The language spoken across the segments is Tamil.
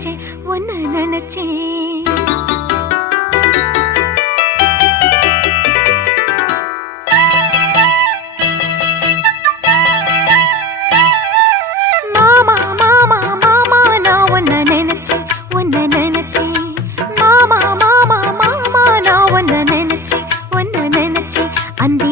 நினைச்சே ஒன்னு நினைச்சே அந்த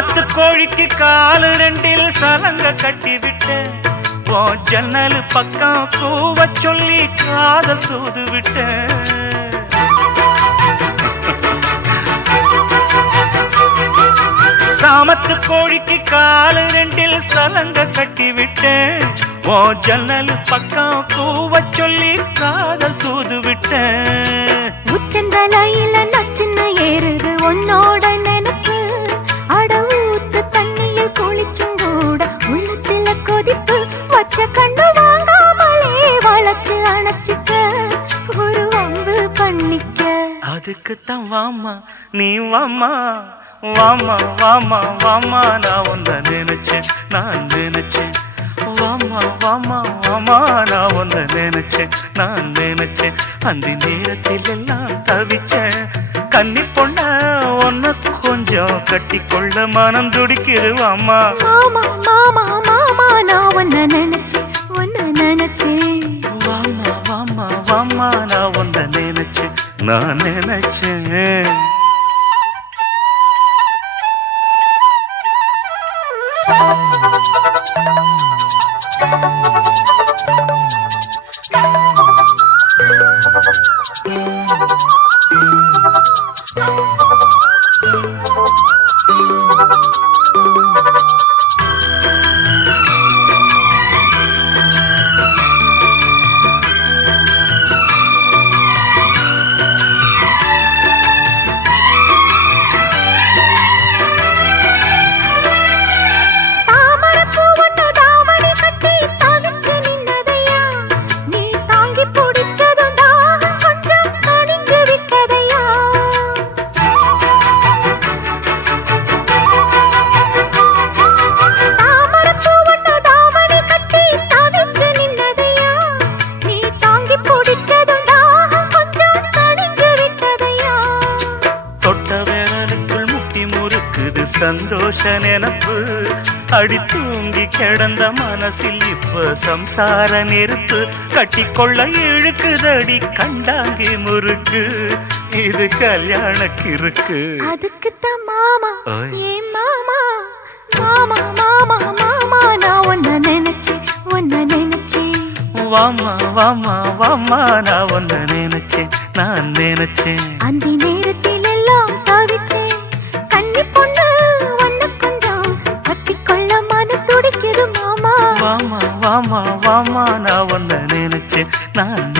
சாமத்து கோழிக்கு காலு ரெண்டில் சலங்க கட்டி போ ஓ ஜன்னல் பக்கம் கூவ சொல்லி காதல் தூது விட்ட சாமத்து கோழிக்கு காலு ரெண்டில் சலங்க கட்டி விட்ட ஓ ஜன்னல் பக்கம் கூவ சொல்லி காதல் தூது விட்ட உச்சந்தலை வச்ச கண்ணு வாங்காமலே வளைச்சு அணைச்சிக்க ஒரு வம்பு பண்ணிக்க. அதுக்குத்தான் வாமா நீ வாமா வாமா வாமா வாமா நான் உன்னை நினைச்சேன் நான் நினைச்சேன். வாமா வாமா வாமா நான் உன்னை நினைச்சேன் நான் நினைச்சேன். அந்த நேரத்தில் எல்லாம் தவிச்சேன். கன்னி பொண்ண ஒன்னு கொஞ்சம் கட்டிக்கொள்ள மனம் துடிக்குது வாமா மாமா உன்னை நினைச்சேன் உன்னை நினைச்சேன் வாமா வாமா வாமா நான் நினைச்சேன் நான் நினைச்சேன். சந்தோஷ நினப்பு. அடி தூங்கி கிடந்த மனசில் இப்ப சம்சார நெருப்பு. கட்டிக்கொள்ள இழுக்குதடி கண்டாங்கி முறுக்கு. இது கல்யாணக்கு இருக்கு அதுக்குத்தான் மாமா. ஏன் மாமா? மாமா மாமா மாமா நான் உன்னை நினைச்சேன் உன்னை நினைச்சேன். வாமா வாமா வாமா நான் உன்னை நினைச்சேன் நான் நினைச்சேன். அந்த நேரத்தில் வாமா வாமா நான் ஒன்ன நினைச்சேன். நான்